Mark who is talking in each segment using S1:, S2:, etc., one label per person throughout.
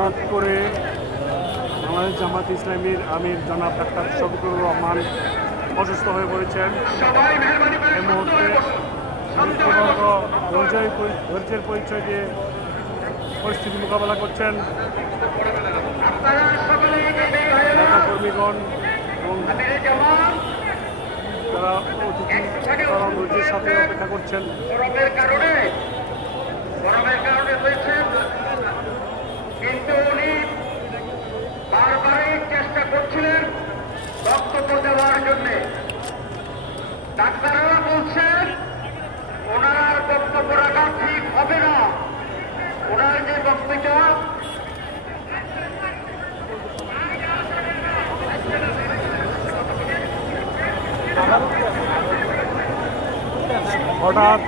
S1: হঠাৎ করে বাংলাদেশ জামাত ইসলামীর আমির জনাব ডাক্তার শফিকুর রহমান অসুস্থ হয়ে পড়েছেন। এই মুহূর্তে ধৈর্যের পরি- ধৈর্যের পরিচয় দিয়ে পরিস্থিতি মোকাবেলা করছেন কর্মীগণ এবং তারা ধৈর্যের সাথে অপেক্ষা করছেন।
S2: কিন্তু উনি বারবারই চেষ্টা করছিলেন বক্তব্য দেওয়ার জন্যে। ডাক্তাররা বলছেন, ওনার বক্তব্য রাখা ঠিক হবে না। ওনার যে বক্তব্য
S1: হঠাৎ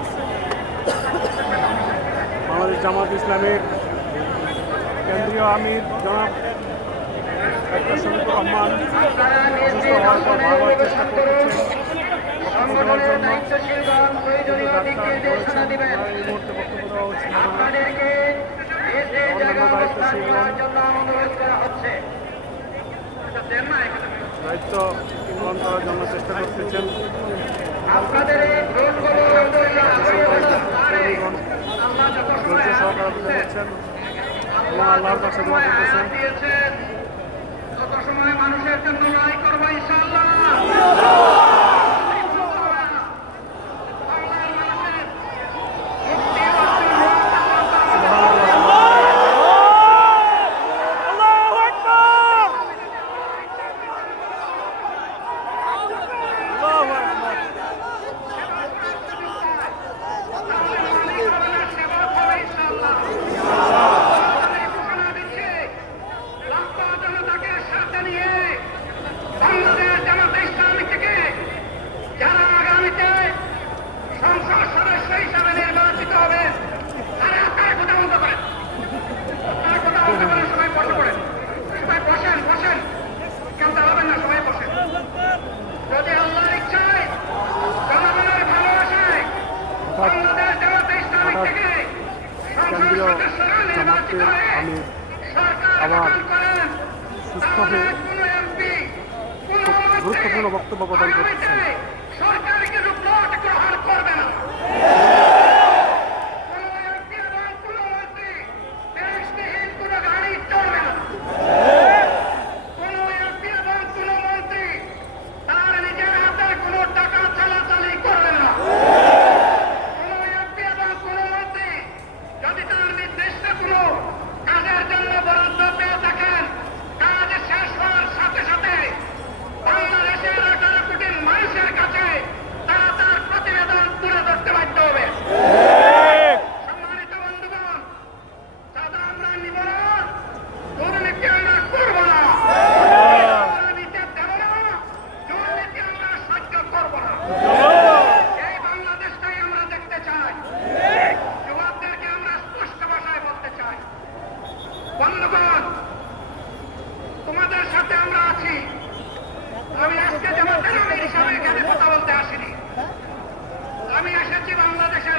S1: বাংলাদেশ জামাত ইসলামের কেন্দ্রীয় আমির জনাব রহমান অসুস্থ হওয়ার পর বারবার চেষ্টা দায়িত্ব পালন করার জন্য চেষ্টা করতেছেন।
S2: আপনাদের
S1: ধৈর্য সহকারে করছেন এবং আল্লাহর কাছে দোয়া করতেছেন
S2: যত তত সময় মানুষের জন্য লড়াই করব ইনশাআল্লাহ জনতাকে সাথে নিয়ে বাংলাদেশ জামাত ইসলামী থেকে যারা আগামীতে সংসদ সদস্য হিসাবে নির্বাচিত হবে তারা তার কথা বলতে পারেন তার কথা বলতে পারেন সবাই বসে পড়েন সবাই বসেন বসেন কেউ দাঁড়াবেন না সবাই বসেন যদি আল্লাহর ইচ্ছায় জনগণের ভালোবাসায় বাংলাদেশ জামাত ইসলামী
S1: হঠাৎ
S2: থেকে সংসদ
S1: কেন্দ্রীয়
S2: সদস্যরা নির্বাচিত
S1: জামাতের
S2: হয়ে
S1: আমির
S2: সরকার
S1: আবার
S2: গঠন করেন
S1: সুস্থ
S2: তাহলে
S1: হয়ে
S2: কোনো এমপি কোনো
S1: খুব গুরুত্বপূর্ণ বক্তব্য প্রদান করতেছেন
S2: সরকার কিন্তু ভোট গ্রহণ করবে না কোনো এমপি এবং কোনো মন্ত্রী ট্যাক্সবিহীন কোনো গাড়ি চলবে না কোনো এমপি এবং কোনো মন্ত্রী তার নিজের হাতে কোনো টাকা চালাচালি করবে না কোনো এমপি এবং কোনো মন্ত্রী যদি তার নির্দিষ্ট কোনো কাজের জন্য বরাদ্দ পেয়ে থাকেন কাজ শেষ হওয়ার সাথে সাথে বাংলাদেশের আঠারো কোটি মানুষের কাছে তারা তার প্রতিবেদন তুলে ধরতে বাধ্য হবে সম্মানিত বন্ধুগণ চাঁদা আমরা নিব না দুর্নীতি আমরা করব না দুর্নীতি দেব না দুর্নীতি আমরা সহ্য করব না এই বাংলাদেশটাই আমরা দেখতে চাই যুবকদেরকে আমরা স্পষ্ট ভাষায় বলতে চাই বন্ধুগণ তোমাদের সাথে আমরা আছি। আমি আজকে জামাতের আমির হিসাবে এখানে কথা বলতে আসিনি। আমি এসেছি বাংলাদেশের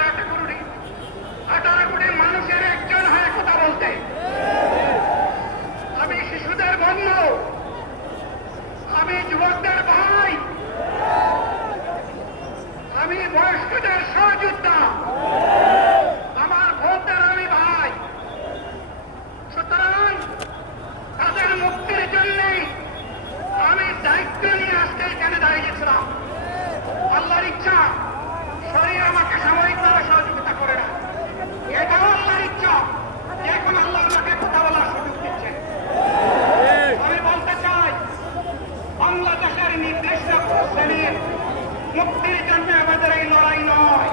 S2: আঠারো কোটি মানুষের একজন হয়ে কথা বলতে। আমি শিশুদের বন্ধু। আমি যুবকদের ভাই। আমি বয়স্কদের সহযোদ্ধা আমার ভোটদের আমি ভাই সুতরাং তাদের মুক্তির জন্যই আমি দায়িত্ব নিয়ে আজকে এখানে দাঁড়িয়েছিলাম। আল্লাহর ইচ্ছা, শরীর আমাকে সাময়িকভাবে সহযোগিতা করে না। এটাও আল্লাহর ইচ্ছা এখন আল্লাহ আমাকে কথা বলার সুযোগ দিচ্ছে। আমি বলতে চাই, বাংলাদেশের নির্দিষ্ট শ্রেণির মুক্তির জন্য আমাদের এই লড়াই নয়।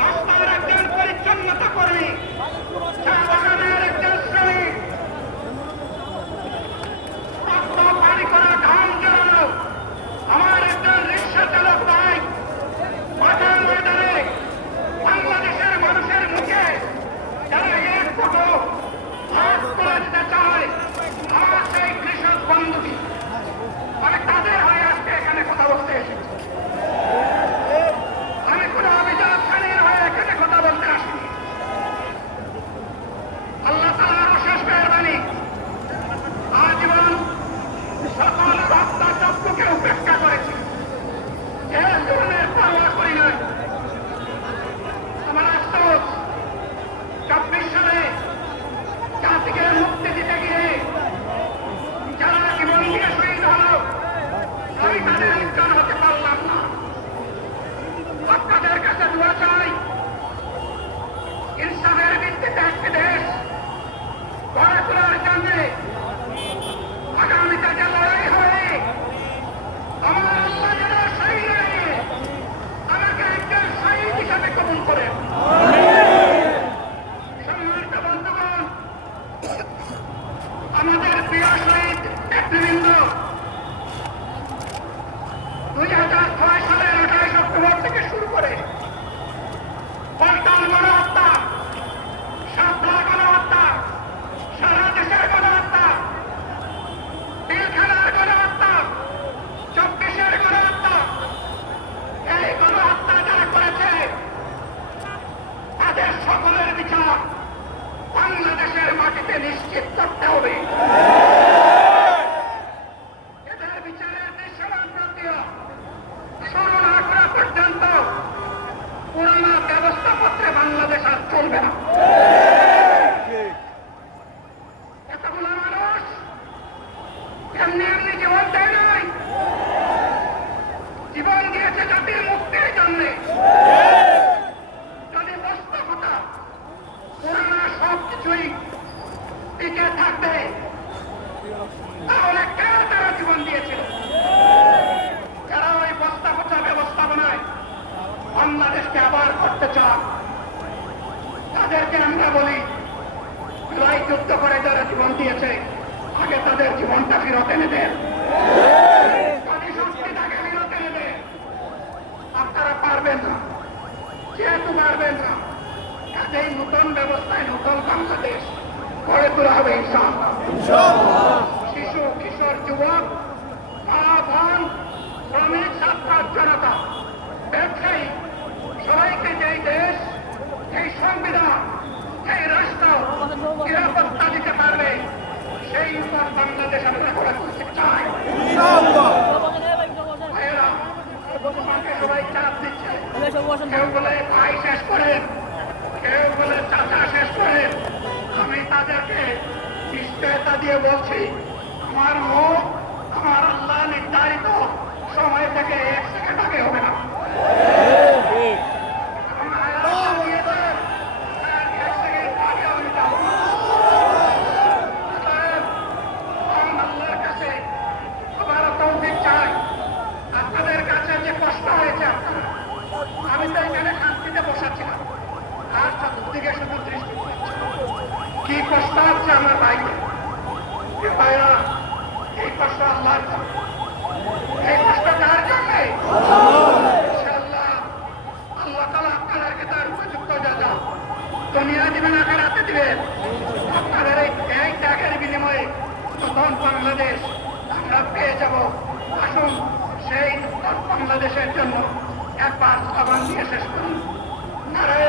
S2: রাস্তার একজন পরিচ্ছন্নতা কর্মী আপনাদের কাছে দোয়া চাই। ইনসাফের ভিত্তিতে একটি দেশ সকলের বিচার বাংলাদেশের মাটিতে নিশ্চিত করতে হবে। টিকে থাকবে? তাহলে কেন তারা জীবন দিয়েছিল? যারা ওই বস্তাপচা ব্যবস্থাপনায় বাংলাদেশকে আবার করতে তাদের জীবনটা আপনারা পারবেন না। যেহেতু পারবেন না, কাজেই নতুন ব্যবস্থায় নতুন বাংলাদেশ। গড়ে তোলা হবে শিশু কিশোর যুবক মা শ্রমিক ছাত্র জনতা ব্যবসায়ী সবাইকে যেই দেশ এই সংবিধান এই রাষ্ট্র নিরাপত্তা দিতে পারবে সেই উপর বাংলাদেশ আমরা গড়ে তুলতে চাই। সবাই চাপ দিচ্ছে। ভাই শেষ করেন। কেউ বলে চাচা শেষ করে। আমি তাদেরকে নিশ্চয়তা দিয়ে বলছি, আমার মুখ, আমার আল্লাহ নির্ধারিত সময় থেকে এক সেকেন্ড আগে হবে না আমার আল্লাহ দিয়েছেন, তার এক সেকেন্ড আগে আমি যাব না। অতএব, আমি আল্লাহর কাছে আবার তৌফিক চাই আপনাদের কাছে যে কষ্ট হয়েছে আপনারা আমি তো এখানে শান্তিতে বসাচ্ছিলাম আর চতুর্দিকে শুধু দৃষ্টি পড়ছে। কি কষ্ট হচ্ছে আমার ভাইকে এ ভাইরা, এই কষ্ট আল্লাহর। এই কষ্ট কার জন্যে? আল্লাহ তাআলা আপনাদেরকে তার উপযুক্ত জাযা দুনিয়া দিবেন, আখেরাতে দিবেন। আপনাদের এই ত্যাগের বিনিময়ে বাংলাদেশ আমরা পেয়ে যাব। আসুন, সেই বাংলাদেশের জন্য একবার স্লোগান দিয়ে শেষ করুন। নারে